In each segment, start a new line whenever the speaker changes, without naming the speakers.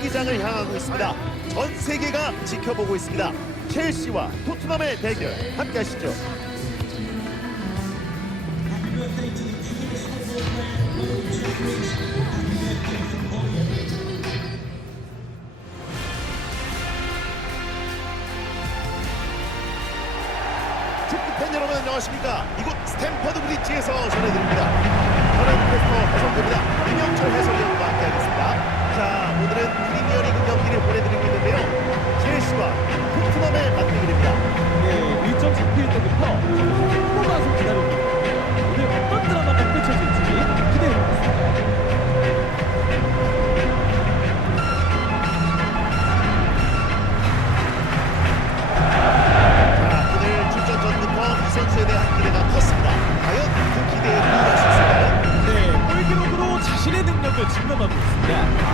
기장을 향하고 있습니다. 전 세계가 지켜보고 있습니다. 첼시와 토트넘의 대결 함께 하시죠. 축구팬 여러분 안녕하십니까? 이곳 스탠퍼드 브리지에서 전해드립니다. 저는 캐스터 해성대입니다. 김영철 해설위원과 함께하겠습니다. 자, 오늘은 프리미어리그 경기를 보내드리고 있는데요. 첼시와 토트넘의 맞대결입니다.
네, 일정 잡힐 때부터 궁금해서 기다리고. 오늘 어떤 드라마가 펼쳐질지 기대해보겠습니다.
자, 오늘 출전 전부터 이 선수에 대한 기대가 컸습니다. 과연 그 기대에 부응할 수 있을까요?
네, 골 기록으로 자신의 능력을 증명하고 있습니다.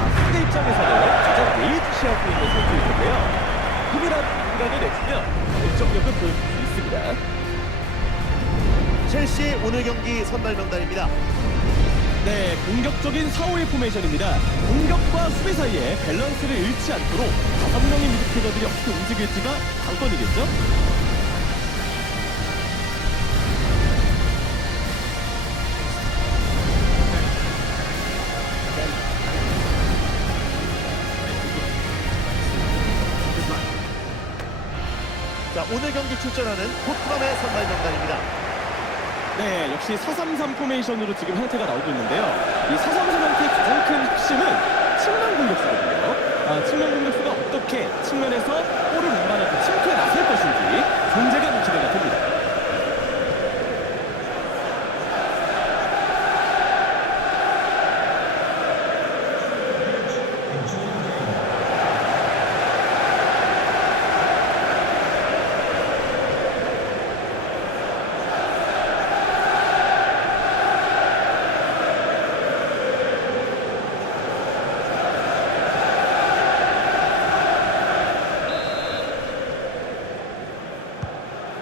입장에서는 가장 예의주시하고 있는 선수일 텐데요. 흡이라는 공간을 내주면 결정력을 보여줄 수 있습니다.
첼시 오늘 경기 선발 명단입니다.
네, 공격적인 4-5의 포메이션입니다. 공격과 수비 사이에 밸런스를 잃지 않도록 다섯 명의 미드필더들이 어떻게 움직일지가 관건이겠죠?
오늘 경기 출전하는 토트넘의 선발 명단입니다.
네, 역시 4-3-3 포메이션으로 지금 형태가 나오고 있는데요. 이 4-3-3 형태의 가장 큰 핵심은 측면 공격수거든요. 아, 측면 공격수가 어떻게 측면에서 골을 운반할 때 침투에 나설 것인지 존재가 기대가 됩니다.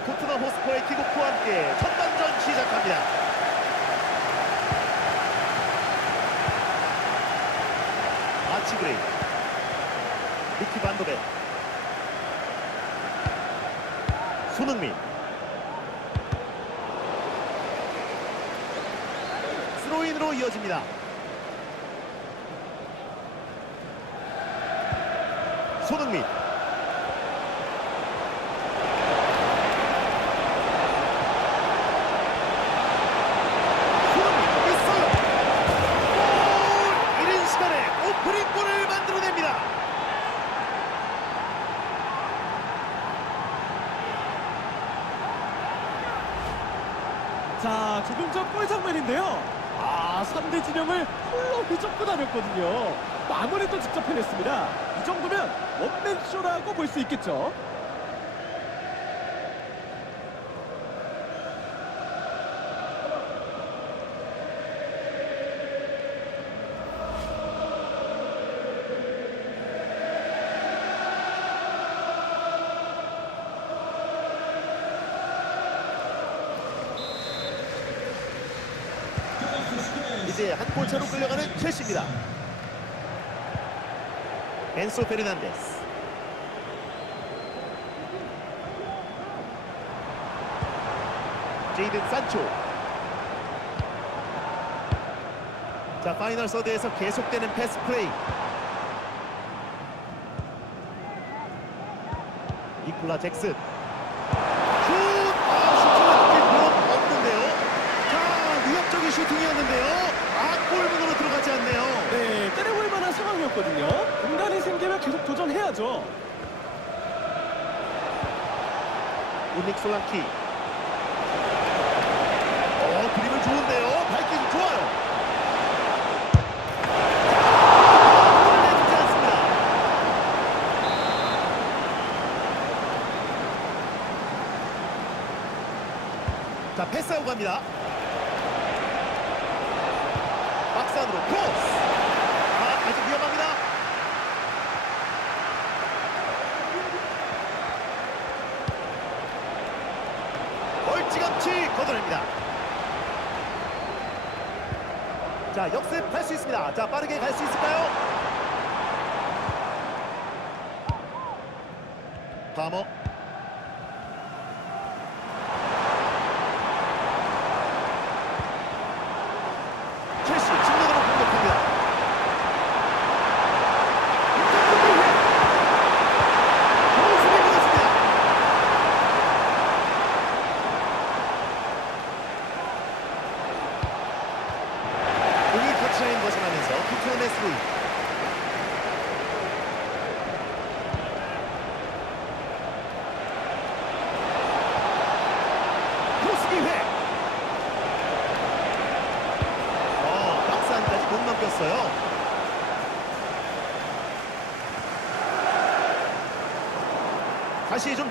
토트넘 호스퍼의 킥오프와 함께 첫반전 시작합니다. 아치 그레이 리키 반도벤 손흥민 스로인으로 이어집니다. 손흥민 손흥민 있어요. 골! 이른 시간에 오프닝골을 만들어냅니다.
자, 조금 전 골 장면인데요. 아, 3대 진영을 홀로 휘젓고 다녔거든요. 마무리도 직접 해냈습니다. 이 정도면 원맨쇼라고 볼 수 있겠죠.
한골 차로 끌려가는 첼시입니다. 엔소 페르난데스. 제이든 산초. 자, 파이널 서드에서 계속되는 패스 플레이. 니콜라 잭슨. 슛! 아, 슈팅이었는데요. 아, 골문으로 들어가지 않네요.
네, 때려볼 만한 상황이었거든요. 공간이 생기면 계속 도전해야죠.
우닉 솔랑키. 좋은데요. 발기도 좋아요. 자, 패스하고 갑니다. 박스 안으로 크로스. 자 역습할 수 있습니다. 자 빠르게 갈 수 있을까요? 파머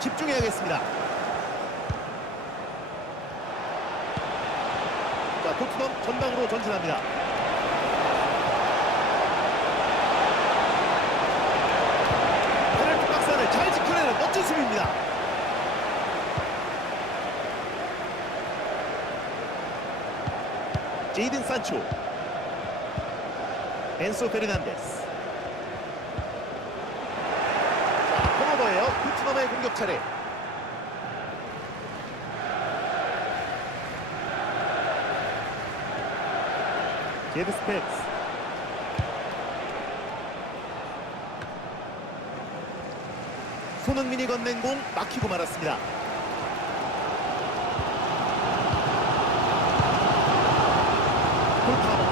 집중해야겠습니다. 자 토트넘 전방으로 전진합니다. 페널티 안을 잘 지켜내는 멋진 수비입니다. 제이든 산초 엔소 페르난데스 자 코너버예요 토트넘의 공격 차례. 제드 스펜스. 손흥민이 건넨 공 막히고 말았습니다 폴파머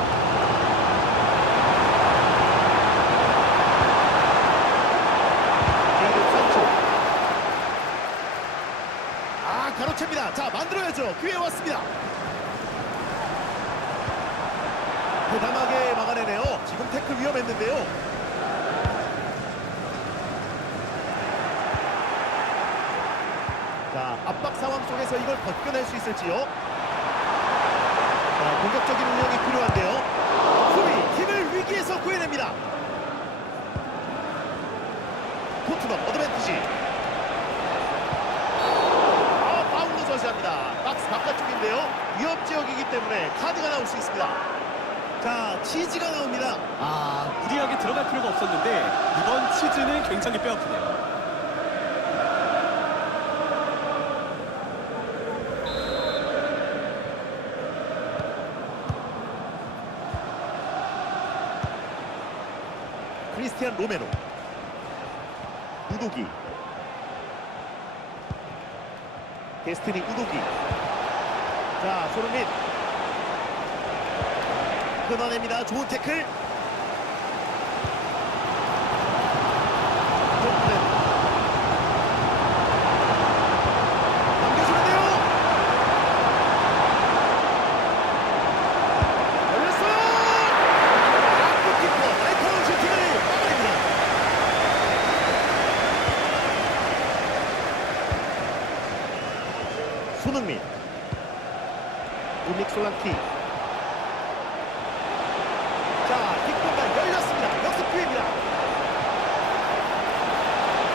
제이드 산초 아 가로챕니다 자 만들어야죠 기회 왔습니다 대담하게 막아내네요. 지금 태클 위험했는데요. 자 압박 상황 속에서 이걸 벗겨낼 수 있을지요? 자 공격적인 운영이 필요한데요. 수비 팀을 위기에서 구해냅니다. 토트넘 어드밴티지. 아 파울로 저지합니다. 박스 바깥쪽인데요. 위협 지역이기 때문에 카드가 나올 수 있습니다 자 치즈가 나옵니다.
아, 무리하게 들어갈 필요가 없었는데 이번 치즈는 굉장히 뼈아프네요.
크리스티안 로메로. 우도기. 데스티니 우도기. 자 손흥민 끊어냅니다. 좋은 태클 톱맨. 넘겨주는데요 열렸어요 골키퍼 날카로운 슈팅을 막아냅니다. 손흥민 우닉 솔랑키 자 킥공간 열렸습니다 역습 기회입니다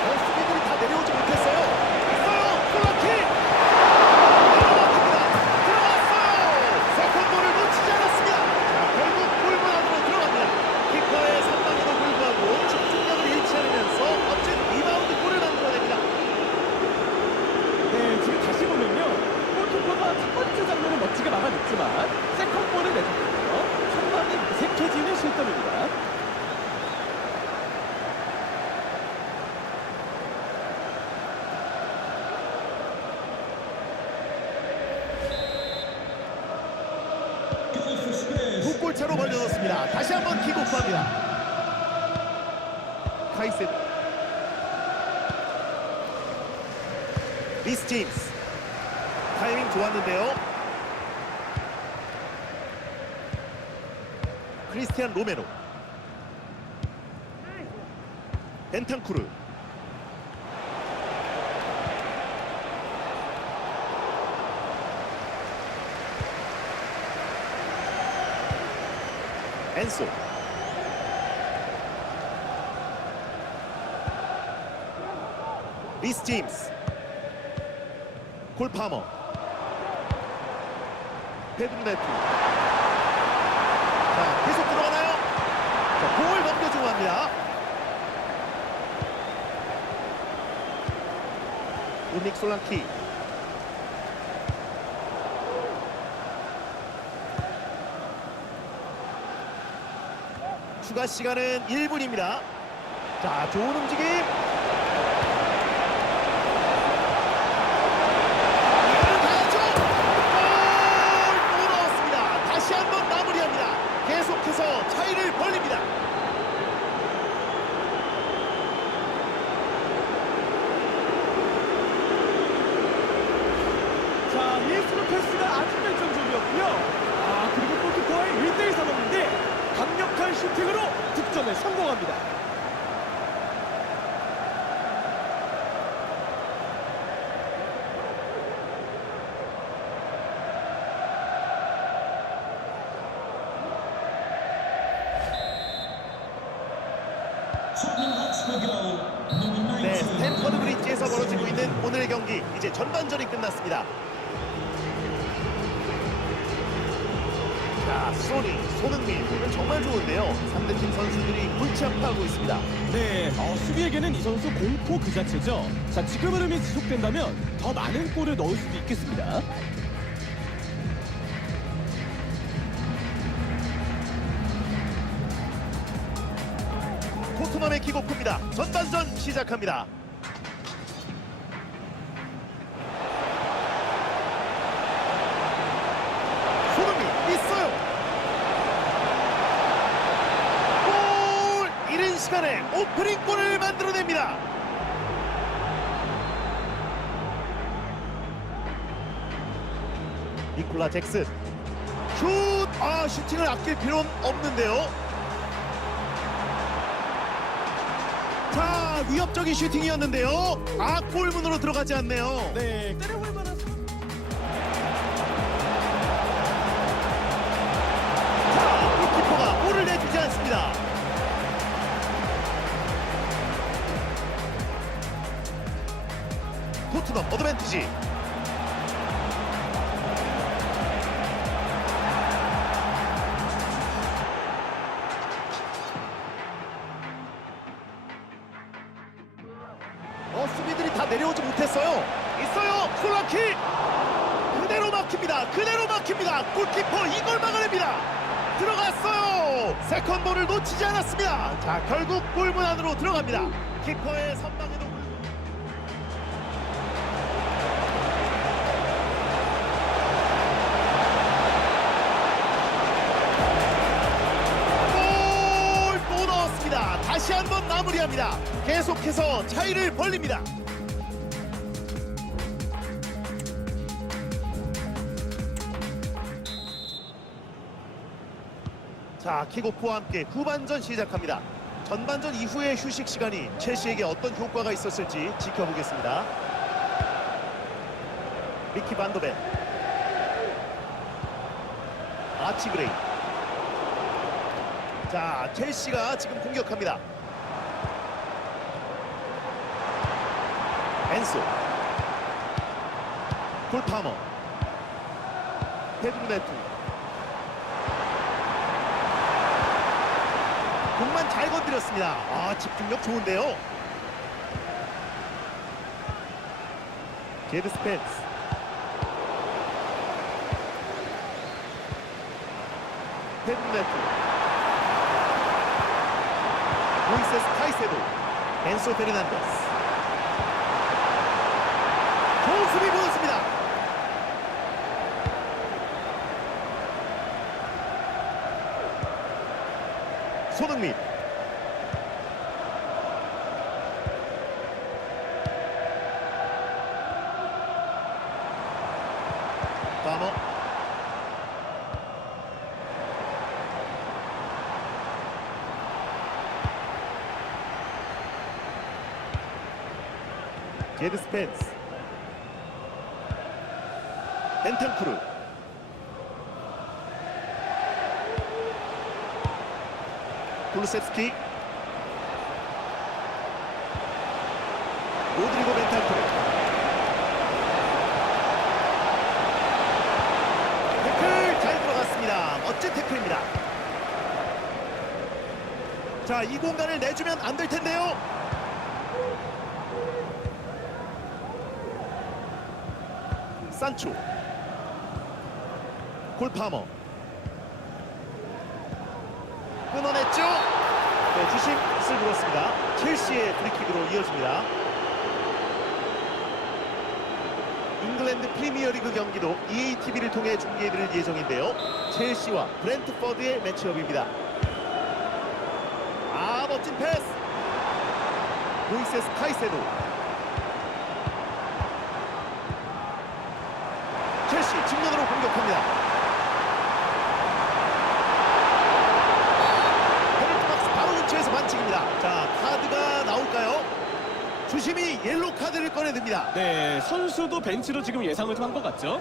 어, 수비들이 다 내려오지 못했어요 있어요 솔랑키 들어갑니다 들어갔어요 세컨볼을 놓치지 않았습니다 자 결국 골문 안으로 들어갑니다 키퍼의 선방에도 불구하고 집중력을 잃지 않으면서 멋진 리바운드 골을 만들어냅니다
네, 지금 다시 보면요. 골키퍼가 첫 번째 장면을 멋지게 막아냈지만 세컨볼을 내줬거든요. 선방이 무색해지는 실점입니다.
두 골차로 벌려놓습니다. 다시 한번 킥오프합니다. 카이센 리스 제임스 타이밍 좋았는데요. 크리스티안 로메로. 벤탄쿠르. 엔소. 리스 제임스. 콜 파머. 페드로 네트 자 계속 들어가나요? 자 합니다 우닉 솔랑키 추가 시간은 1분입니다. 자, 좋은 움직임. 선수들이 골치 아파하고 있습니다.
네, 어, 수비에게는 이 선수 공포 그 자체죠. 자, 지금 흐름이 지속된다면 더 많은 골을 넣을 수도 있겠습니다.
토트넘의 킥오프입니다. 전반전 시작합니다. 손흥민 있어요. 시간에 오프닝골을 만들어냅니다. 니콜라 잭슨 슛! 아 슈팅을 아낄 필요는 없는데요. 자 위협적인 슈팅이었는데요. 아 골문으로 들어가지 않네요.
네, 때려볼 만한 상황.
자 골키퍼가 골을 내주지 않습니다. 토트넘 어드밴티지. 어 수비들이 다 내려오지 못했어요. 있어요 솔라키 그대로 막힙니다. 그대로 막힙니다. 골키퍼 이걸 막아냅니다. 들어갔어요. 세컨볼을 놓치지 않았습니다. 자 결국 골문 안으로 들어갑니다. 키퍼의 선 다. 다시 한번 마무리합니다. 계속해서 차이를 벌립니다. 자, 킥오프와 함께 후반전 시작합니다. 전반전 이후의 휴식 시간이 첼시에게 어떤 효과가 있었을지 지켜보겠습니다. 미키 반도벤 아치 그레이 자, 첼시가 지금 공격합니다. 엔소 콜파머 페드루네투 공만 잘 건드렸습니다. 아, 집중력 좋은데요. 제드 스펜스. 페드네트. 모이세스 카이세도. 엔소 페르난데스. 좋은 수비 보였습니다. 손흥민. 파머. 제드 스펜스. 벤탄쿠르. 굴루셉스키. 로드리고 벤탄쿠르 태클 잘 들어갔습니다. 멋진 태클입니다. 자 이 공간을 내주면 안 될 텐데요. 산초. 콜파머 끊어냈죠 네, 주심 쓸 불었습니다 첼시의 프리킥으로 이어집니다. 잉글랜드 프리미어리그 경기도 EATV를 통해 중계해드릴 예정인데요. 첼시와 브렌트퍼드의 매치업입니다. 아 멋진 패스! 모이세스 카이세도. 첼시 측면으로 공격합니다 페널티 박스 바로 근처에서 반칙입니다 자 카드가 나올까요? 주심이 옐로 카드를 꺼내듭니다
네, 선수도 벤치로 지금 예상을 좀 한 것 같죠?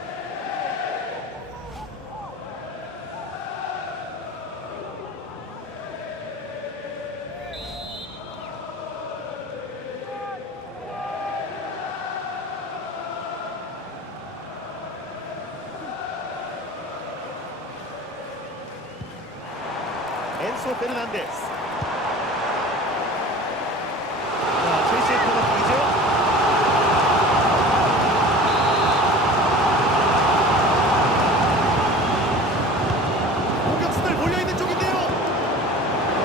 엔소 페르난데스 자 첼시의 코너킥이죠 공격수들 몰려있는 쪽인데요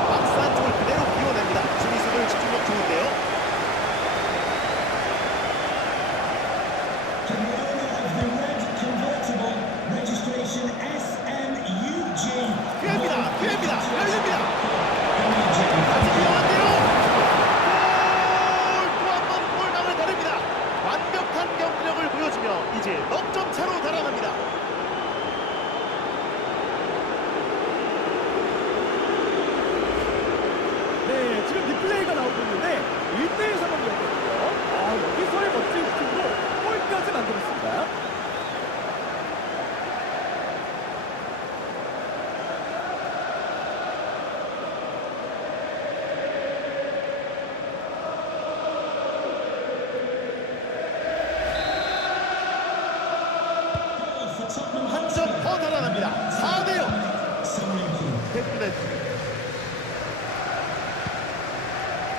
박스 안쪽을 그대로 비워냅니다 수비수들 집중력 좋은데요
To the owner of the red convertible, registration SMUG.
기회입니다 기회입니다 열립니다 아직 위험한데요 골또 한 번 골망을 가릅니다 완벽한 경기력을 보여주며 이제 넉점 차로 달아납니다
네, 지금 리플레이가 나오고 있는데 1대1 상황이었거든요. 아, 여기서의 멋진 슈팅으로 골까지 만들었습니다.
For Tottenham
한 점 더 달아납니다 4대0 데프넷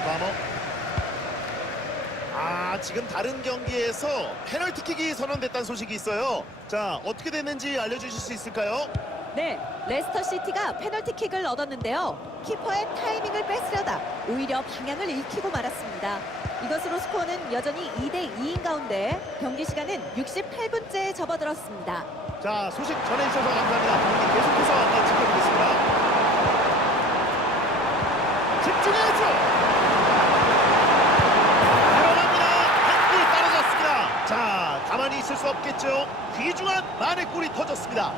마머 아 지금 다른 경기에서 페널티킥이 선언됐다는 소식이 있어요 자 어떻게 됐는지 알려주실 수 있을까요?
네, 레스터 시티가 페널티킥을 얻었는데요. 키퍼의 타이밍을 뺏으려다 오히려 방향을 잃히고 말았습니다. 이것으로 스코어는 여전히 2대 2인 가운데 경기 시간은 68분째에 접어들었습니다.
자 소식 전해주셔서 감사합니다 계속해서 한번 지켜보겠습니다 집중해야죠 들어갑니다 한골 따라잡습니다 자 가만히 있을 수 없겠죠 귀중한 만의 골이 터졌습니다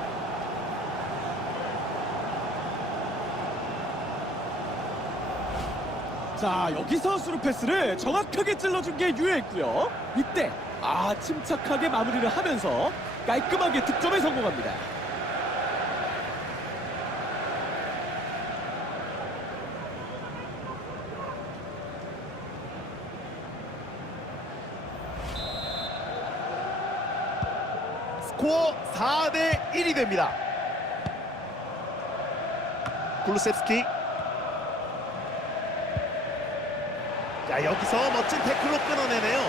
자, 여기서 스루 패스를 정확하게 찔러준 게 유효했고요. 이때 아, 침착하게 마무리를 하면서 깔끔하게 득점에 성공합니다.
스코어 4 대 1이 됩니다. 굴루셉스키. 자 여기서 멋진 태클로 끊어내네요.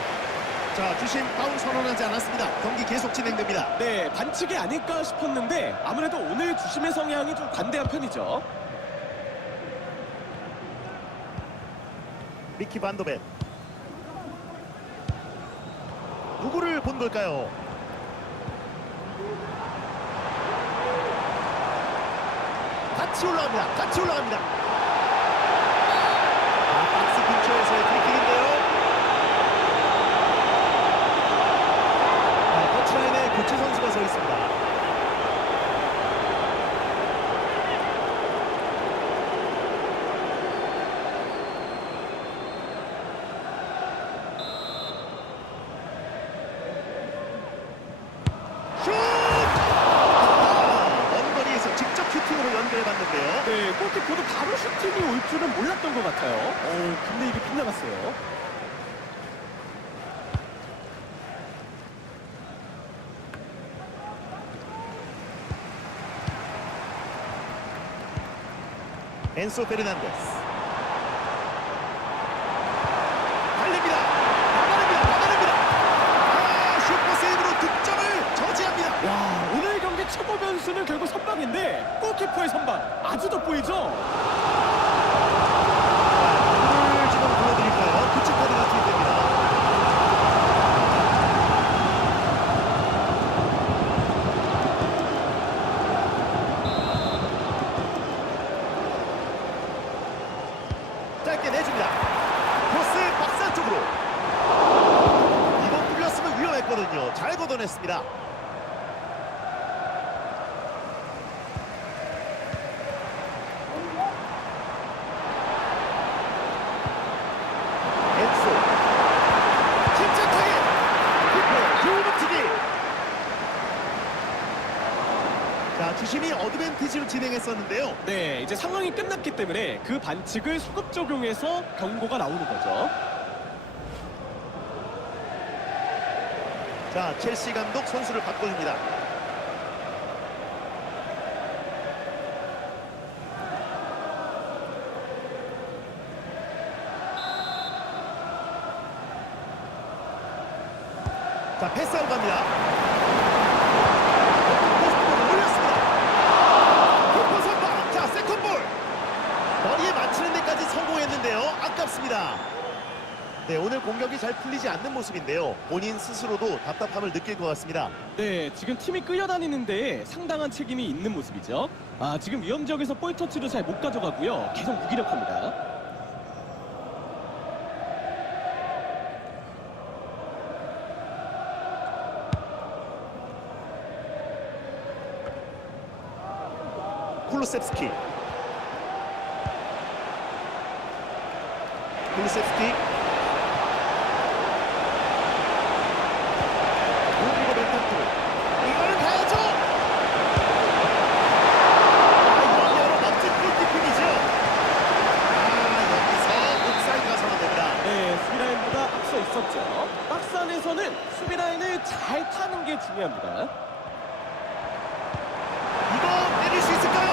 자 주심 파울 선언하지 않았습니다. 경기 계속 진행됩니다.
네, 반칙이 아닐까 싶었는데 아무래도 오늘 주심의 성향이 좀 관대한 편이죠.
미키 반도벤. 누구를 본 걸까요? 같이 올라갑니다. 같이 올라갑니다. 아, 박스 근처에서의 엔소 페르난데스. 달립니다. 받아냅니다. 받아냅니다. 아, 슈퍼 세이브로 득점을 저지합니다. 와, 오늘 경기 최고 변수는 결국 선방인데 골키퍼의 선방 아주 돋보이죠? 주심이 어드밴티지로 진행했었는데요.
네, 이제 상황이 끝났기 때문에 그 반칙을 소급 적용해서 경고가 나오는 거죠.
자 첼시 감독 선수를 바꿔줍니다. 자 패스하고 갑니다 포스트볼을 올렸습니다 키퍼 선방 자 세컨볼 머리에 맞추는 데까지 성공했는데요 아깝습니다 네, 오늘 풀리지 않는 모습인데요. 본인 스스로도 답답함을 느낄 것 같습니다.
네, 지금 팀이 끌려다니는데 상당한 책임이 있는 모습이죠. 아, 지금 위험 지역에서 볼 터치도 잘 못 가져가고요. 계속 무기력합니다.
쿨루셉스키. 쿨루셉스키. 오브리고 벤탄트. 이거는 가야죠. 아, 이런 여러 멋진 골키핑이죠. 아, 여기서 옵사이드가 선언됩니다.
네, 수비라인보다 앞서 있었죠. 박스 안에서는 수비라인을 잘 타는 게 중요합니다.
이거 내릴 수 있을까요?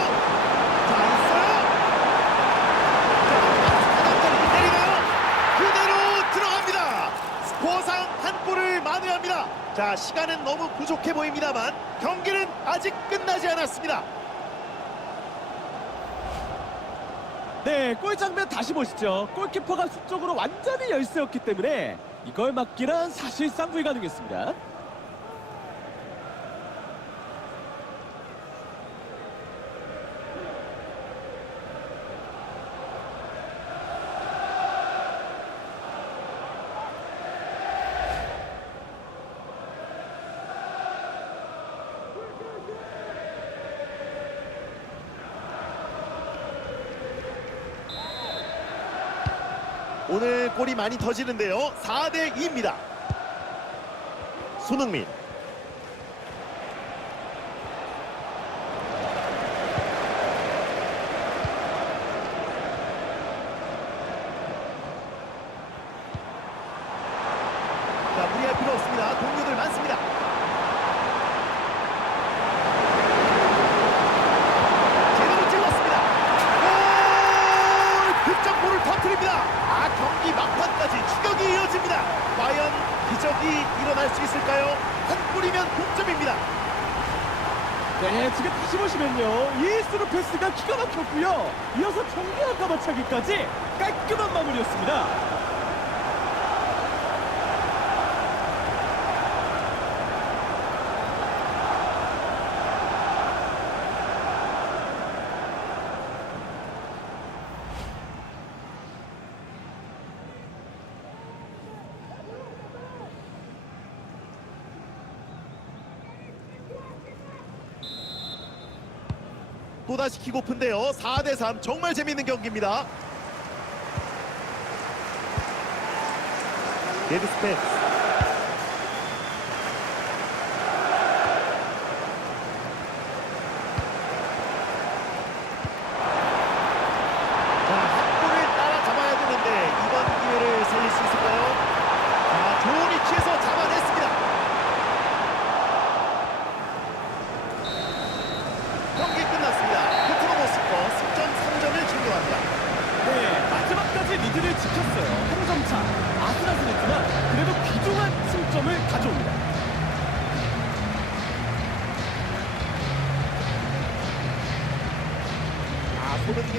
자, 있어요. 자, 가장자리 내리나요? 그대로 들어갑니다. 스코어상 한 골을 만회합니다. 자, 시간은 너무 부족해 보입니다만 경기는 아직 끝나지 않았습니다.
네, 골 장면 다시 보시죠. 골키퍼가 수적으로 완전히 열세였기 때문에 이걸 막기란 사실상 불가능했습니다.
오늘 골이 많이 터지는데요. 4대 2입니다. 손흥민. 자, 무리할 필요 없습니다. 동료들 많습니다. 제대로 찔렀습니다. 골! 득점골을 터뜨립니다. 아, 경기 막판까지 추격이 이어집니다. 과연 기적이 일어날 수 있을까요? 한 골이면 동점입니다.
네, 지금 다시 보시면요. 이 스루 패스가 기가 막혔고요. 이어서 정교한 가마차기까지 깔끔한 마무리였습니다.
또다시 킥오프인데요. 4대 3 정말 재밌는 경기입니다. 데드 스펜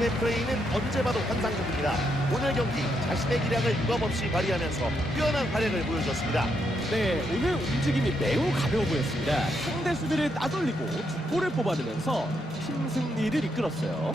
팀의 플레이는 언제 봐도 환상적입니다. 오늘 경기 자신의 기량을 유감없이 발휘하면서 뛰어난 활약을 보여줬습니다.
네, 오늘 움직임이 매우 가벼워 보였습니다. 상대 수비를 따돌리고 두 골을 뽑아내면서 팀 승리를 이끌었어요.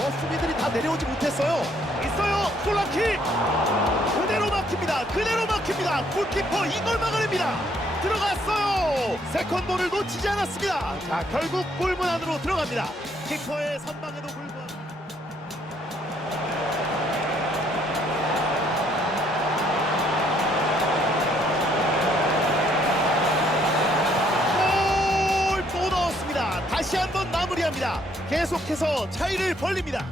어, 수비들이 다 내려오지 못했어요. 있어요. 골라킥. 그대로 막힙니다. 그대로 막힙니다. 골키퍼 이걸 막아냅니다. 들어갔어요. 세컨볼을 놓치지 않았습니다. 자, 결국 골문 안으로 들어갑니다. 키퍼의 선방에도 마무리합니다. 계속해서 차이를 벌립니다.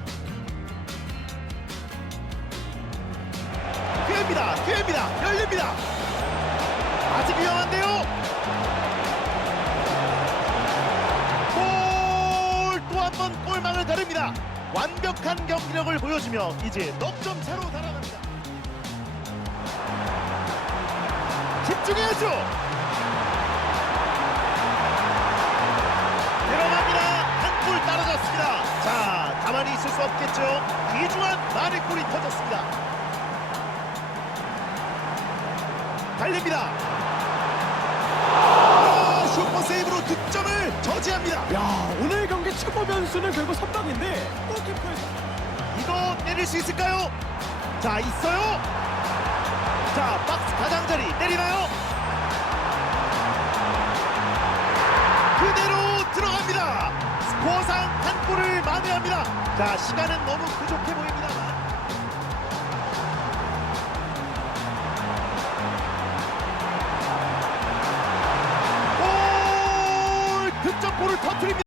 기회입니다. 기회입니다. 열립니다. 아직 위험한데요. 골! 또 한 번 골망을 가릅니다. 완벽한 경기력을 보여주며 이제 넉점 차로 달아갑니다. 집중해야죠. 수 없겠죠. 귀중한 만의 골이 터졌습니다. 달립니다. 아, 슈퍼 세이브로 득점을 저지합니다.
야, 오늘 경기 최고 변수는 결국 선방인데 골키퍼에서
이거 때릴 수 있을까요? 자, 있어요. 자, 박스 가장자리 때리나요? 골을 만회합니다. 자, 시간은 너무 부족해 보입니다만. 골! 득점골을 터뜨립니다.